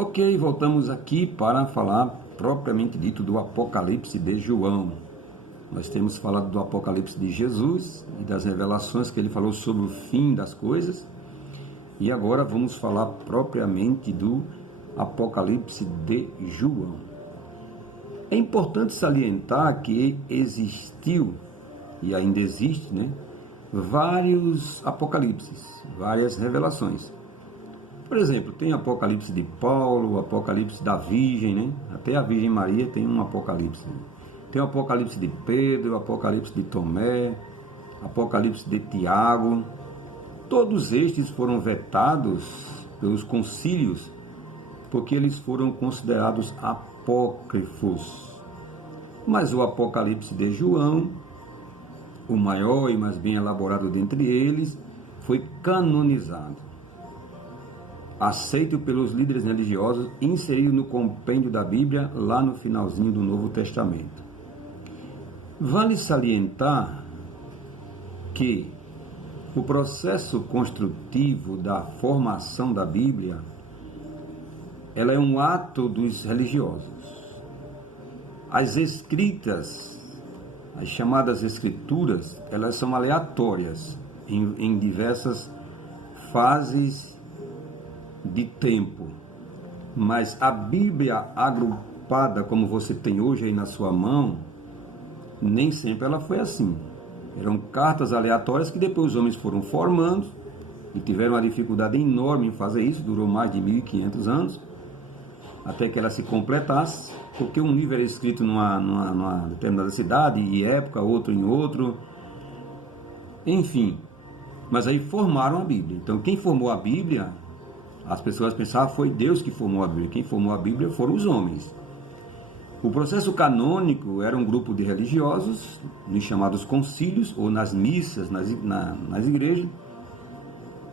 Ok, voltamos aqui para falar propriamente dito do Apocalipse de João. Nós temos falado do Apocalipse de Jesus e das revelações que ele falou sobre o fim das coisas. E agora vamos falar propriamente do Apocalipse de João. É importante salientar que existiu, e ainda existe, vários apocalipses, várias revelações. Por exemplo, tem Apocalipse de Paulo, Apocalipse da Virgem, Até a Virgem Maria tem um Apocalipse. Tem o Apocalipse de Pedro, Apocalipse de Tomé, Apocalipse de Tiago. Todos estes foram vetados pelos concílios porque eles foram considerados apócrifos. Mas o Apocalipse de João, o maior e mais bem elaborado dentre eles, foi canonizado, aceito pelos líderes religiosos e inserido no compêndio da Bíblia lá no finalzinho do Novo Testamento. Vale salientar que o processo construtivo da formação da Bíblia, ela é um ato dos religiosos. As escritas, as chamadas escrituras, elas são aleatórias em diversas fases de tempo, mas a Bíblia agrupada como você tem hoje aí na sua mão, nem sempre ela foi assim. Eram cartas aleatórias que depois os homens foram formando e tiveram uma dificuldade enorme em fazer isso, durou mais de 1500 anos, até que ela se completasse, porque um livro era escrito numa determinada cidade e época, outro em outro, enfim. Mas aí formaram a Bíblia. Então quem formou a Bíblia, as pessoas pensavam, foi Deus que formou a Bíblia. Quem formou a Bíblia foram os homens. O processo canônico era um grupo de religiosos, nos chamados concílios, ou nas missas, nas igrejas.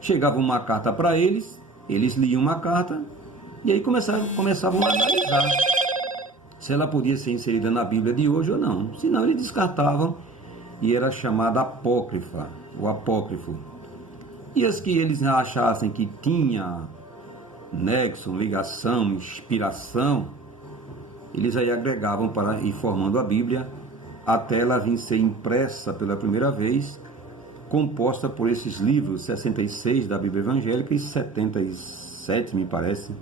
Chegava uma carta para eles, eles liam uma carta, e aí começavam a analisar se ela podia ser inserida na Bíblia de hoje ou não. Senão eles descartavam, e era chamada apócrifa, o apócrifo. E as que eles achassem que tinha nexo, ligação, inspiração, eles aí agregavam para ir formando a Bíblia, até ela vir ser impressa pela primeira vez, composta por esses livros, 66 da Bíblia Evangélica e 77, me parece,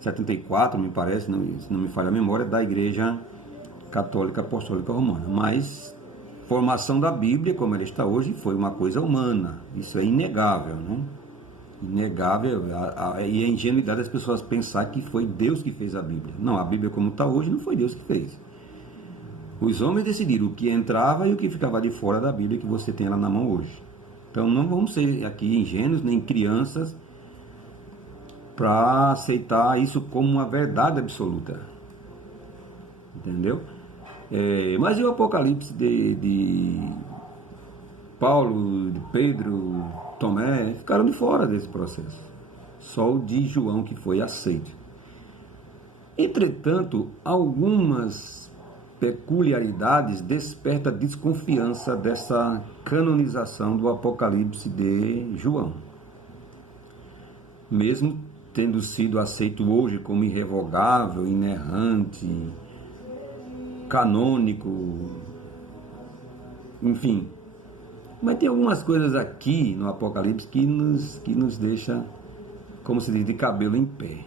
74, me parece, se não me falha a memória, da Igreja Católica Apostólica Romana. Mas formação da Bíblia, como ela está hoje, foi uma coisa humana, isso é inegável, Inegável, e a ingenuidade das pessoas pensar que foi Deus que fez a Bíblia. Não, a Bíblia como está hoje não foi Deus que fez. Os homens decidiram o que entrava e o que ficava de fora da Bíblia que você tem lá na mão hoje. Então não vamos ser aqui ingênuos nem crianças para aceitar isso como uma verdade absoluta. Entendeu? Mas e o Apocalipse de Paulo, de Pedro, Tomé, ficaram de fora desse processo. Só o de João que foi aceito. Entretanto, algumas peculiaridades despertam a desconfiança dessa canonização do Apocalipse de João. Mesmo tendo sido aceito hoje como irrevogável, inerrante, canônico, enfim. Mas tem algumas coisas aqui no Apocalipse que nos deixa, como se diz, de cabelo em pé.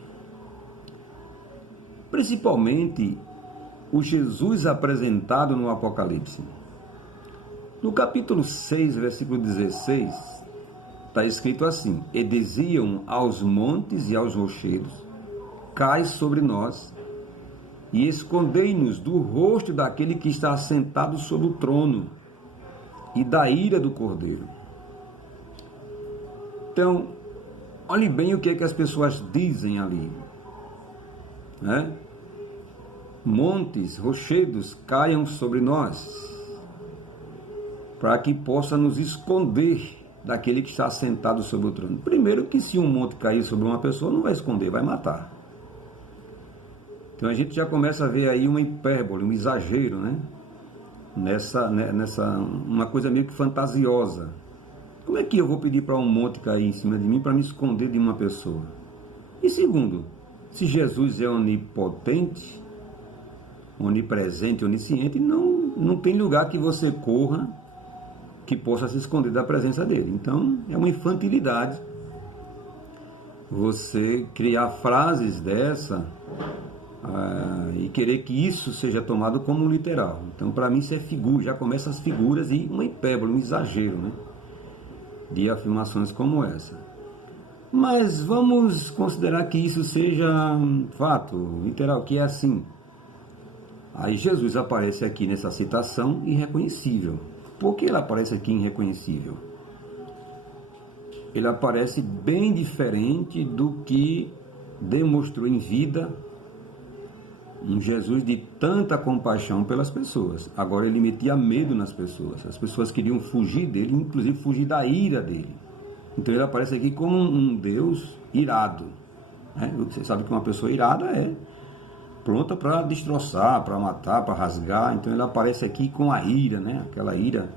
Principalmente o Jesus apresentado no Apocalipse. No capítulo 6, versículo 16, está escrito assim: E diziam aos montes e aos rochedos, cai sobre nós, e escondei-nos do rosto daquele que está assentado sobre o trono, e da ira do Cordeiro. Então, olhe bem o que é que as pessoas dizem ali. Montes, rochedos, caiam sobre nós, para que possa nos esconder daquele que está sentado sobre o trono. Primeiro que se um monte cair sobre uma pessoa, não vai esconder, vai matar. Então a gente já começa a ver aí uma hipérbole, um exagero, nessa uma coisa meio que fantasiosa. Como é que eu vou pedir para um monte cair em cima de mim para me esconder de uma pessoa? E segundo, Se Jesus é onipotente, onipresente, onisciente, não tem lugar que você corra que possa se esconder da presença dele. Então, é uma infantilidade você criar frases dessa e querer que isso seja tomado como literal. Então, para mim, isso é figura, já começa as figuras e uma hipérbole, um exagero, né, de afirmações como essa. Mas vamos considerar que isso seja um fato literal, que é assim. Aí Jesus aparece aqui nessa citação irreconhecível. Por que ele aparece aqui irreconhecível? Ele aparece bem diferente do que demonstrou em vida um Jesus de tanta compaixão pelas pessoas. Agora ele metia medo nas pessoas. As pessoas queriam fugir dele, inclusive fugir da ira dele. Então ele aparece aqui como um Deus irado. Você sabe que uma pessoa irada é pronta para destroçar, para matar, para rasgar. Então ele aparece aqui com a ira, né? Aquela ira.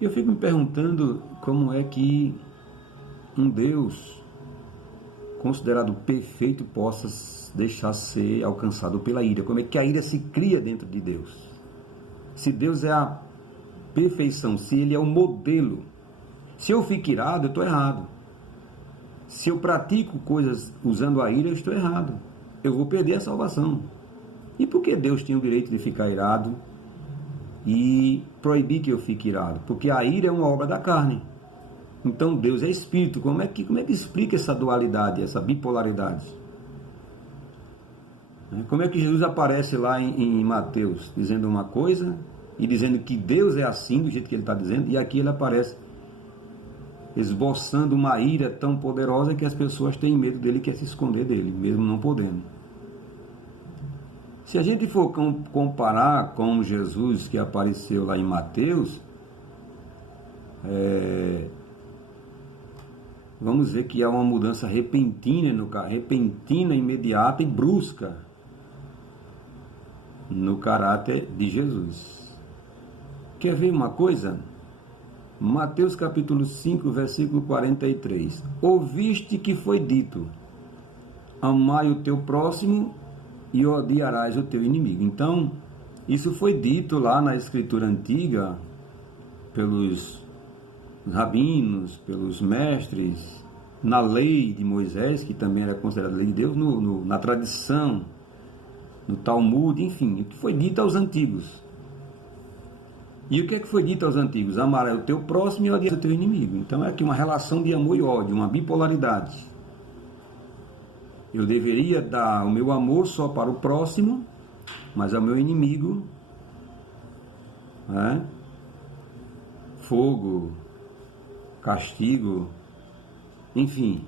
E eu fico me perguntando como é que um Deus considerado perfeito possa deixar ser alcançado pela ira. Como é que a ira se cria dentro de Deus? Se Deus é a perfeição, se Ele é o modelo, se eu fico irado, eu estou errado. Se eu pratico coisas usando a ira, eu estou errado. Eu vou perder a salvação. E por que Deus tem o direito de ficar irado e proibir que eu fique irado? Porque a ira é uma obra da carne. Então Deus é espírito. Como é que explica essa dualidade, essa bipolaridade? Como é que Jesus aparece lá em Mateus dizendo uma coisa e dizendo que Deus é assim, do jeito que ele está dizendo, e aqui ele aparece esboçando uma ira tão poderosa que as pessoas têm medo dele e querem se esconder dele, mesmo não podendo. Se a gente for comparar com Jesus que apareceu lá em Mateus, vamos ver que há uma mudança repentina, imediata e brusca no caráter de Jesus. Quer ver uma coisa? Mateus capítulo 5, versículo 43. Ouviste que foi dito: amai o teu próximo e odiarás o teu inimigo. Então, isso foi dito lá na escritura antiga pelos rabinos, pelos mestres, na lei de Moisés, que também era considerada lei de Deus, na tradição, no Talmud, enfim, o que foi dito aos antigos. E o que é que foi dito aos antigos? Amarás o teu próximo e odiarás o teu inimigo. Então é aqui uma relação de amor e ódio, uma bipolaridade. Eu deveria dar o meu amor só para o próximo, mas ao meu inimigo, fogo, castigo, enfim,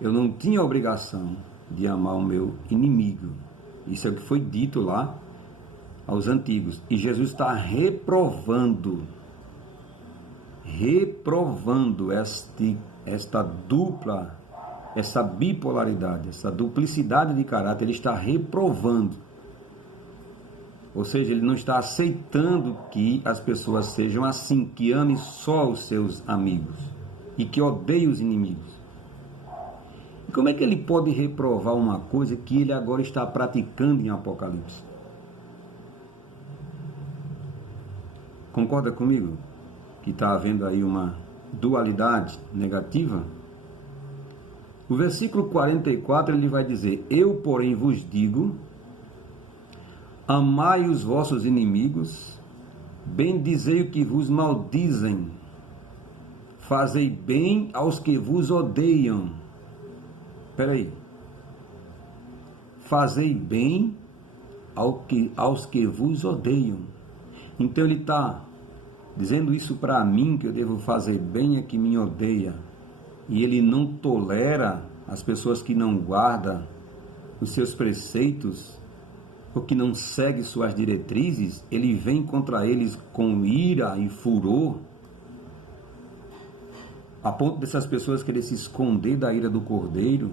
eu não tinha a obrigação de amar o meu inimigo. Isso é o que foi dito lá aos antigos. E Jesus está reprovando esta dupla, essa bipolaridade, essa duplicidade de caráter. Ele está reprovando. Ou seja, ele não está aceitando que as pessoas sejam assim, que amem só os seus amigos e que odeiem os inimigos. E como é que ele pode reprovar uma coisa que ele agora está praticando em Apocalipse? Concorda comigo que está havendo aí uma dualidade negativa? O versículo 44 ele vai dizer: eu, porém, vos digo, amai os vossos inimigos, bendizei o que vos maldizem, fazei bem aos que vos odeiam. Espera aí. Fazei bem aos que vos odeiam. Então ele está dizendo isso para mim, que eu devo fazer bem a que me odeia. E ele não tolera as pessoas que não guardam os seus preceitos, ou que não seguem suas diretrizes. Ele vem contra eles com ira e furor, a ponto dessas pessoas querer se esconder da ira do Cordeiro.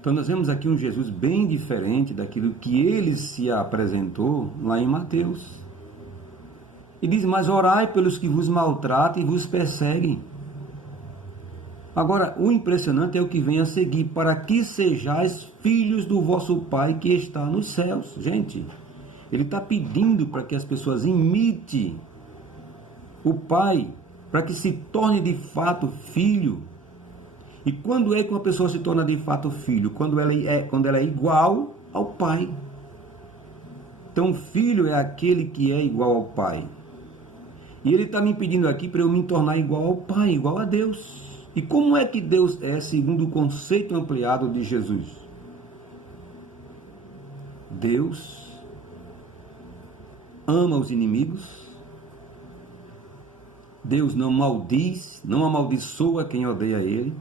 Então nós vemos aqui um Jesus bem diferente daquilo que ele se apresentou lá em Mateus. E diz: mas orai pelos que vos maltratam e vos perseguem. Agora, o impressionante é o que vem a seguir: para que sejais filhos do vosso Pai que está nos céus. Gente, ele está pedindo para que as pessoas imitem o Pai, para que se torne de fato filho. E quando é que uma pessoa se torna de fato filho? Quando ela é igual ao Pai. Então, filho é aquele que é igual ao Pai. E ele está me pedindo aqui para eu me tornar igual ao Pai, igual a Deus. E como é que Deus é, segundo o conceito ampliado de Jesus? Deus ama os inimigos. Deus não maldiz, não amaldiçoa quem odeia ele,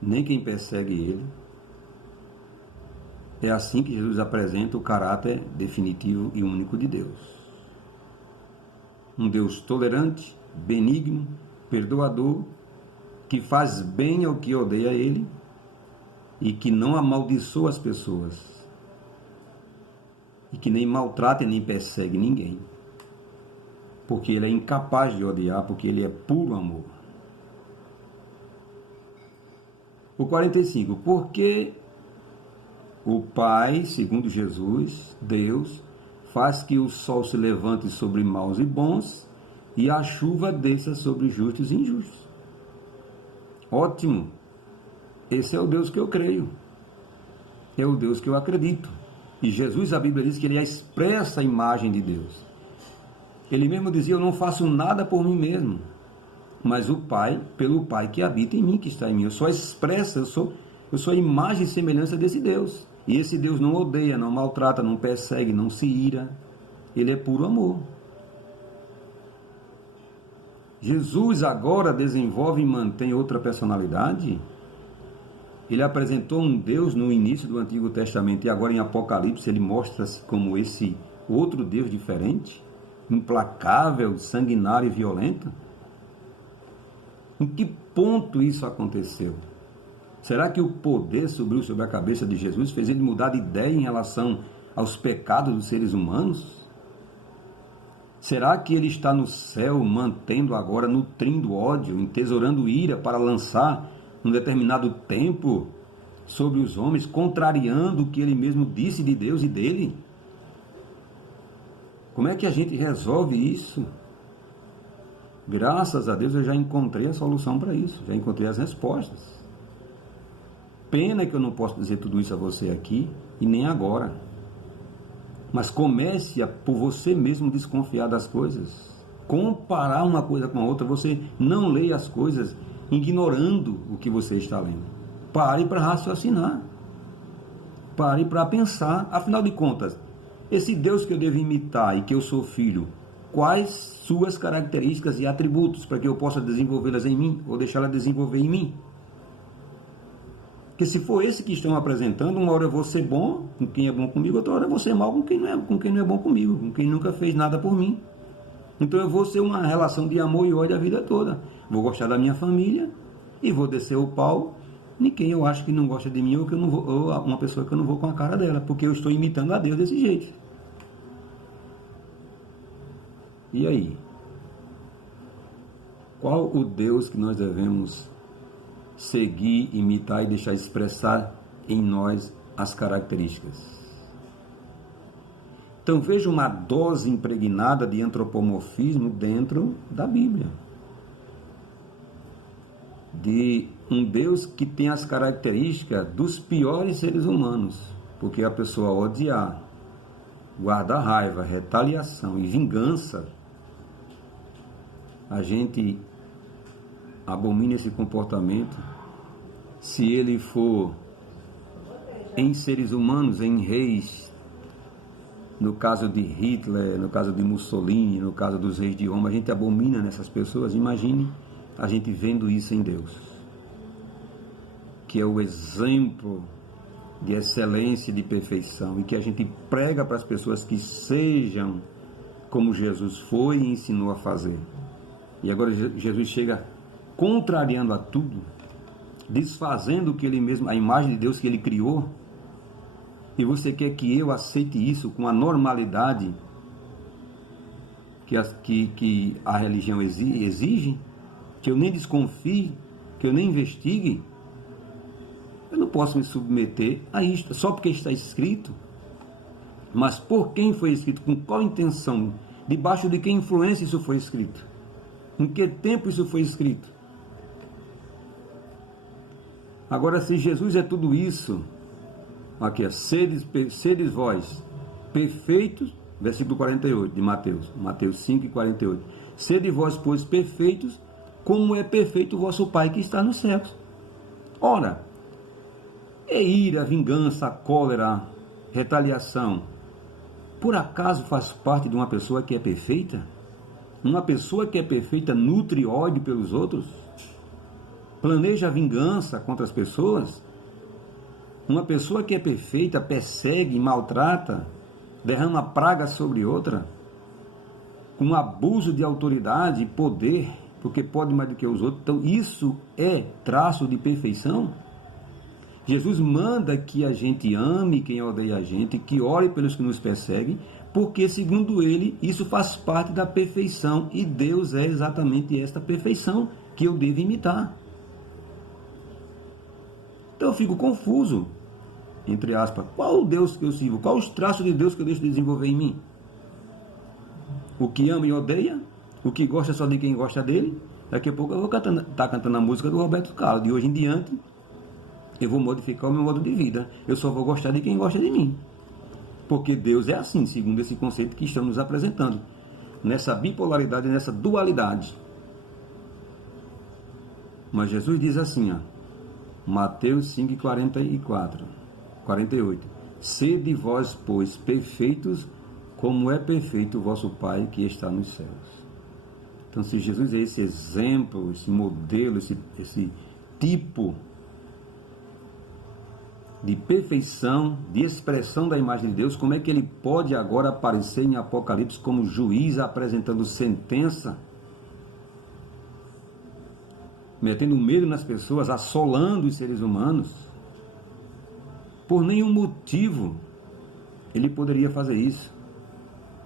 nem quem persegue ele. É assim que Jesus apresenta o caráter definitivo e único de Deus. Um Deus tolerante, benigno, perdoador, que faz bem ao que odeia ele e que não amaldiçoa as pessoas e que nem maltrata e nem persegue ninguém, porque ele é incapaz de odiar, porque ele é puro amor. O 45, porque o Pai, segundo Jesus, Deus, faz que o sol se levante sobre maus e bons e a chuva desça sobre justos e injustos. Ótimo! Esse é o Deus que eu creio. É o Deus que eu acredito. E Jesus, a Bíblia diz que ele é a expressa imagem de Deus. Ele mesmo dizia: eu não faço nada por mim mesmo, mas o Pai, pelo Pai que habita em mim, que está em mim. Eu sou a expressa, eu sou a imagem e semelhança desse Deus. E esse Deus não odeia, não maltrata, não persegue, não se ira. Ele é puro amor. Jesus agora desenvolve e mantém outra personalidade. Ele apresentou um Deus no início do Antigo Testamento e agora em Apocalipse ele mostra-se como esse outro Deus diferente, implacável, sanguinário e violento. Em que ponto isso aconteceu? Será que o poder subiu sobre a cabeça de Jesus, fez ele mudar de ideia em relação aos pecados dos seres humanos? Será que ele está no céu mantendo agora, nutrindo ódio, entesourando ira para lançar num determinado tempo sobre os homens, contrariando o que ele mesmo disse de Deus e dele? Como é que a gente resolve isso? Graças a Deus eu já encontrei a solução para isso, já encontrei as respostas. Pena que eu não posso dizer tudo isso a você aqui e nem agora. Mas comece a, por você mesmo, desconfiar das coisas. Comparar uma coisa com a outra. Você não leia as coisas ignorando o que você está lendo. Pare para raciocinar. Pare para pensar. Afinal de contas, esse Deus que eu devo imitar e que eu sou filho, quais suas características e atributos para que eu possa desenvolvê-las em mim ou deixá-las desenvolver em mim? Porque se for esse que estão apresentando, uma hora eu vou ser bom com quem é bom comigo, outra hora eu vou ser mal com quem não é bom comigo, com quem nunca fez nada por mim. Então eu vou ser uma relação de amor e ódio a vida toda. Vou gostar da minha família e vou descer o pau em quem eu acho que não gosta de mim ou que eu não vou, ou uma pessoa que eu não vou com a cara dela, porque eu estou imitando a Deus desse jeito. E aí? Qual o Deus que nós devemos seguir, imitar e deixar expressar em nós as características? Então veja uma dose impregnada de antropomorfismo dentro da Bíblia. De um Deus que tem as características dos piores seres humanos, porque a pessoa odiar, guardar raiva, retaliação e vingança, a gente abomina esse comportamento. Se ele for em seres humanos, em reis, no caso de Hitler, no caso de Mussolini, no caso dos reis de Roma, a gente abomina nessas pessoas. Imagine a gente vendo isso em Deus, que é o exemplo de excelência e de perfeição, e que a gente prega para as pessoas que sejam como Jesus foi e ensinou a fazer. E agora Jesus chega contrariando a tudo, desfazendo o que ele mesmo, a imagem de Deus que ele criou, e você quer que eu aceite isso com a normalidade que a religião exige, que eu nem desconfie que eu nem investigue, eu não posso me submeter a isto, só porque está escrito. Mas por quem foi escrito, com qual intenção, debaixo de que influência isso foi escrito, em que tempo isso foi escrito. Agora, se Jesus é tudo isso, aqui, sedes vós perfeitos, versículo 48 de Mateus 5 e 48. Sede vós, pois, perfeitos, como é perfeito o vosso Pai que está nos céus. Ora, é ira, vingança, cólera, retaliação, por acaso faz parte de uma pessoa que é perfeita? Uma pessoa que é perfeita nutre ódio pelos outros? Planeja vingança contra as pessoas? Uma pessoa que é perfeita persegue, maltrata, derrama praga sobre outra, com abuso de autoridade e poder, porque pode mais do que os outros. Então isso é traço de perfeição? Jesus manda que a gente ame quem odeia a gente, que ore pelos que nos perseguem, porque, segundo ele, isso faz parte da perfeição, e Deus é exatamente esta perfeição que eu devo imitar. Então eu fico confuso, entre aspas, qual o Deus que eu sirvo? Qual os traços de Deus que eu deixo de desenvolver em mim? O que ama e odeia? O que gosta só de quem gosta dele? Daqui a pouco eu vou estar cantando a música do Roberto Carlos. De hoje em diante, eu vou modificar o meu modo de vida. Eu só vou gostar de quem gosta de mim. Porque Deus é assim, segundo esse conceito que estamos nos apresentando. Nessa bipolaridade, nessa dualidade. Mas Jesus diz assim, ó, Mateus 5, 48. Sede vós, pois, perfeitos, como é perfeito o vosso Pai que está nos céus. Então, se Jesus é esse exemplo, esse modelo, esse tipo de perfeição, de expressão da imagem de Deus, como é que ele pode agora aparecer em Apocalipse como juiz apresentando sentença, metendo medo nas pessoas, assolando os seres humanos? Por nenhum motivo ele poderia fazer isso,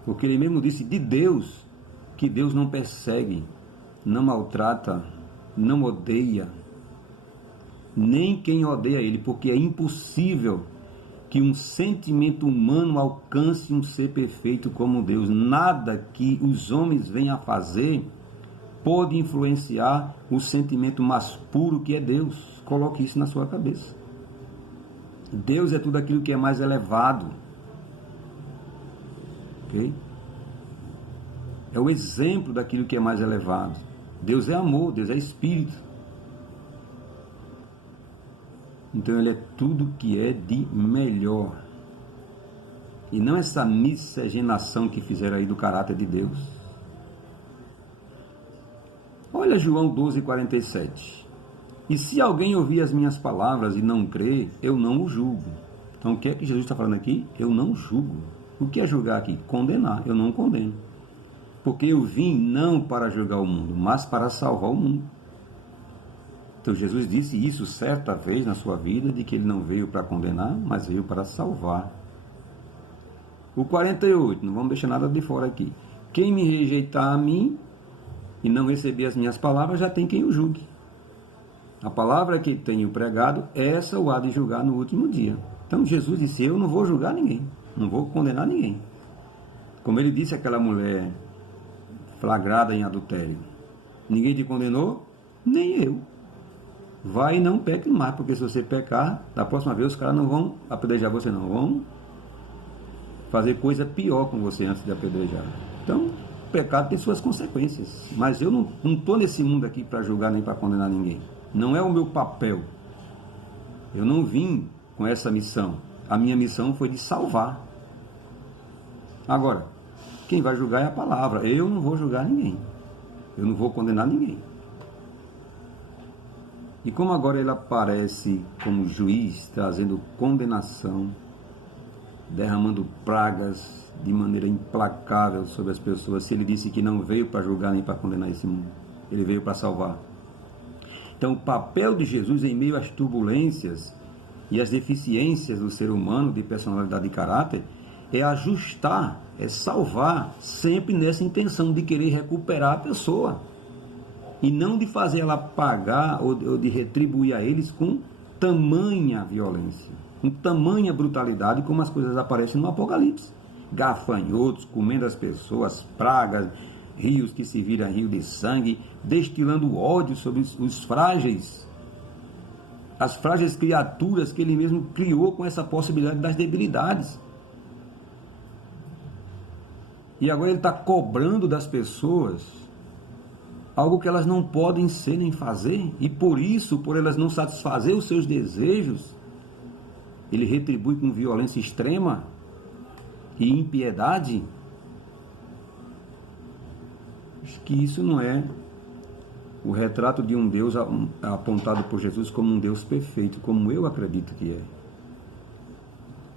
porque ele mesmo disse de Deus, que Deus não persegue, não maltrata, não odeia, nem quem odeia ele, porque é impossível que um sentimento humano alcance um ser perfeito como Deus. Nada que os homens venham a fazer pode influenciar o sentimento mais puro que é Deus. Coloque isso na sua cabeça. Deus é tudo aquilo que é mais elevado. Ok? É o exemplo daquilo que é mais elevado. Deus é amor, Deus é espírito. Então ele é tudo que é de melhor. E não essa miscigenação que fizeram aí do caráter de Deus. Olha João 12, 47. E se alguém ouvir as minhas palavras e não crer, eu não o julgo. Então o que é que Jesus está falando aqui? Eu não julgo. O que é julgar aqui? Condenar. Eu não condeno. Porque eu vim não para julgar o mundo, mas para salvar o mundo. Então Jesus disse isso certa vez na sua vida, de que ele não veio para condenar, mas veio para salvar. O 48, não vamos deixar nada de fora aqui. Quem me rejeitar a mim e não receber as minhas palavras, já tem quem o julgue. A palavra que tenho pregado, essa o há de julgar no último dia. Então Jesus disse, eu não vou julgar ninguém, não vou condenar ninguém. Como ele disse àquela mulher flagrada em adultério, ninguém te condenou, nem eu. Vai e não peque mais, porque se você pecar, da próxima vez os caras não vão apedrejar você, não vão fazer coisa pior com você antes de apedrejar. Então, o pecado tem suas consequências, mas eu não estou nesse mundo aqui para julgar nem para condenar ninguém. Não é o meu papel. Eu não vim com essa missão. A minha missão foi de salvar. Agora, quem vai julgar é a palavra. Eu não vou julgar ninguém. Eu não vou condenar ninguém. E como agora ele aparece como juiz, trazendo condenação, derramando pragas de maneira implacável sobre as pessoas, se ele disse que não veio para julgar nem para condenar esse mundo, ele veio para salvar. Então o papel de Jesus em meio às turbulências e às deficiências do ser humano de personalidade e caráter é ajustar, é salvar, sempre nessa intenção de querer recuperar a pessoa. e não de fazer ela pagar ou de retribuir a eles com tamanha violência, com tamanha brutalidade como as coisas aparecem no Apocalipse. Gafanhotos comendo as pessoas, pragas, rios que se viram rio de sangue, destilando ódio sobre os frágeis, as frágeis criaturas que ele mesmo criou com essa possibilidade das debilidades. E agora ele está cobrando das pessoas algo que elas não podem ser nem fazer, e por isso, por elas não satisfazer os seus desejos, ele retribui com violência extrema e impiedade. Acho que isso não é o retrato de um Deus apontado por Jesus como um Deus perfeito, como eu acredito que é.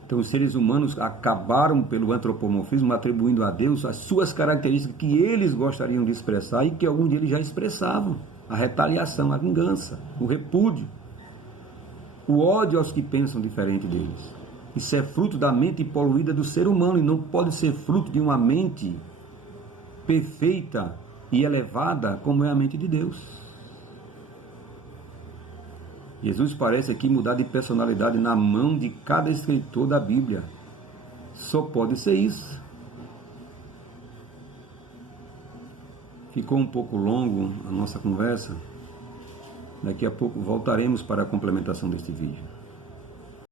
Então os seres humanos acabaram pelo antropomorfismo atribuindo a Deus as suas características que eles gostariam de expressar e que algum deles já expressavam: a retaliação, a vingança, o repúdio, o ódio aos que pensam diferente deles. Isso é fruto da mente poluída do ser humano e não pode ser fruto de uma mente perfeita e elevada como é a mente de Deus. Jesus parece aqui mudar de personalidade na mão de cada escritor da Bíblia. Só pode ser isso. Ficou um pouco longo a nossa conversa. Daqui a pouco voltaremos para a complementação deste vídeo.